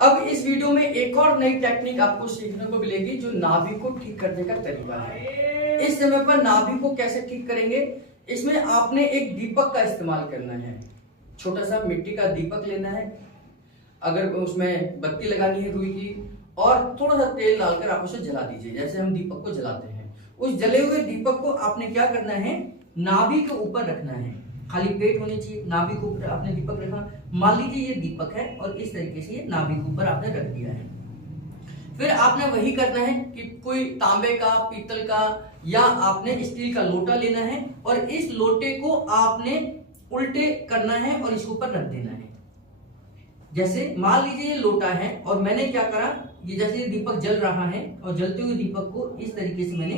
अब इस वीडियो में एक और नई टेक्निक आपको सीखने को मिलेगी जो नाभि को ठीक करने का तरीका है। इस समय पर नाभि को कैसे ठीक करेंगे, इसमें आपने एक दीपक का इस्तेमाल करना है। छोटा सा मिट्टी का दीपक लेना है, अगर उसमें बत्ती लगानी है रुई की, और थोड़ा सा तेल डालकर आप उसे जला दीजिए जैसे हम दीपक को जलाते हैं। उस जले हुए दीपक को आपने क्या करना है, नाभि के ऊपर रखना है। खाली पेट होनी चाहिए, नाभि के ऊपर आपने दीपक रखा। मान लीजिए ये दीपक है और इस तरीके से ये नाभि के ऊपर आपने रख दिया है। फिर आपने वही करना है कि कोई तांबे का, पीतल का या आपने स्टील का लोटा लेना है और इस लोटे को आपने उल्टे करना है और इसके ऊपर रख देना है। जैसे मान लीजिए ये लोटा है और मैंने क्या करा, ये जैसे ये दीपक जल रहा है और जलते हुए दीपक को इस तरीके से मैंने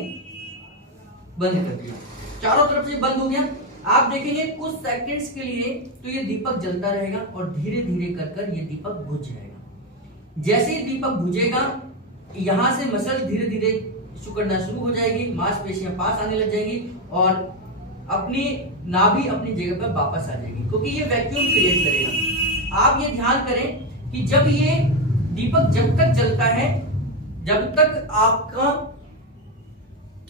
बंद कर दिया, चारों तरफ से बंद हो गया। आप देखेंगे कुछ सेकंड्स के लिए तो ये दीपक जलता रहेगा और धीरे धीरे कर ये दीपक बुझ जाएगा। जैसे ही दीपक बुझेगा, यहां से मसल धीरे धीरे सिकुड़ना शुरू हो जाएगी, मांसपेशियां पास आने लग जाएगी और अपनी नाभि अपनी जगह पर वापस आ जाएगी, क्योंकि ये वैक्यूम क्रिएट करेगा। आप ये ध्यान करें कि जब ये दीपक जब तक जलता है, जब तक आपका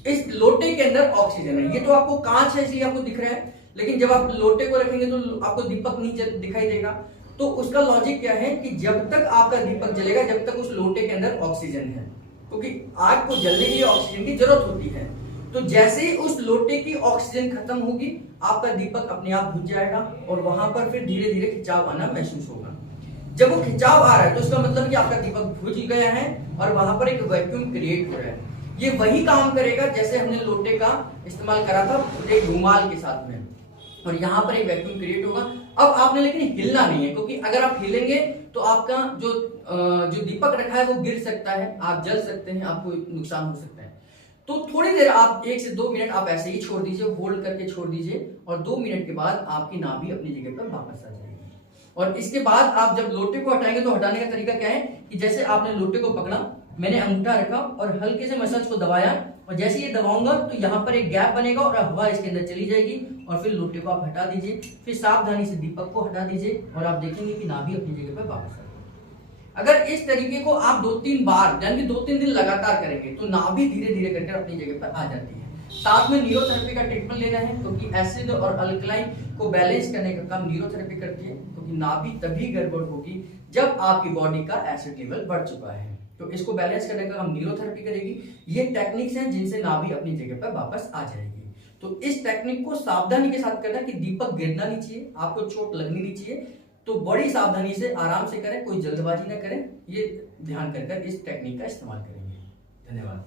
इस लोटे के अंदर ऑक्सीजन है। ये तो आपको कांच है इसलिए आपको दिख रहा है, लेकिन जब आप लोटे को रखेंगे तो आपको दीपक नहीं दिखाई देगा। तो उसका लॉजिक क्या है कि जब तक आपका दीपक जलेगा, जब तक उस लोटे के अंदर ऑक्सीजन है, क्योंकि आग को जलने के लिए ऑक्सीजन की जरूरत होती है। तो जैसे ही उस लोटे की ऑक्सीजन खत्म होगी, आपका दीपक अपने आप बुझ जाएगा और वहां पर फिर धीरे धीरे खिंचाव आना महसूस होगा। जब वो खिंचाव आ रहा है तो उसका मतलब कि आपका दीपक बुझ गया है और वहां पर एक वैक्यूम क्रिएट हो रहा है। ये वही काम करेगा जैसे हमने लोटे का इस्तेमाल करा था एक रुमाल के साथ में, और यहाँ पर एक वैक्यूम क्रिएट होगा। अब आपने लेकिन हिलना नहीं है, क्योंकि अगर आप हिलेंगे तो आपका जो दीपक रखा है वो गिर सकता है, आप जल सकते हैं, आपको नुकसान हो सकता है। तो थोड़ी देर आप 1 से 2 मिनट आप ऐसे ही छोड़ दीजिए, होल्ड करके छोड़ दीजिए और 2 मिनट के बाद आपकी नाभि अपनी जगह पर वापस आ जाएगी। और इसके बाद आप जब लोटे को हटाएंगे तो हटाने का तरीका क्या है कि जैसे आपने लोटे को पकड़ा, मैंने अंगूठा रखा और हल्के से मसल्स को दबाया, और जैसे ये दबाऊंगा तो यहाँ पर एक गैप बनेगा और हवा इसके अंदर चली जाएगी और फिर लोटे को आप हटा दीजिए। फिर सावधानी से दीपक को हटा दीजिए और आप देखेंगे कि नाभि अपनी जगह पर वापस आ जाएगी। अगर इस तरीके को आप 2-3 बार यानी 2-3 दिन लगातार करेंगे तो नाभि धीरे धीरे करके अपनी जगह पर आ जाती है। साथ में न्यूरोथेरेपी का ट्रीटमेंट लेना है, क्योंकि एसिड और अल्कलाइन को बैलेंस करने का काम न्यूरोथेरेपी करती है, क्योंकि नाभि तभी गड़बड़ होगी जब आपकी बॉडी का एसिड लेवल बढ़ चुका है। तो इसको बैलेंस करने का काम न्यूरोथेरेपी करेगी। ये टेक्निक्स हैं जिनसे नाभि अपनी जगह पर वापस आ जाएगी। तो इस टेक्निक को सावधानी के साथ करना कि दीपक गिरना नहीं चाहिए, आपको चोट लगनी नहीं चाहिए। तो बड़ी सावधानी से आराम से करें, कोई जल्दबाजी ना करें, ये ध्यान कर इस टेक्निक का इस्तेमाल करेंगे। धन्यवाद।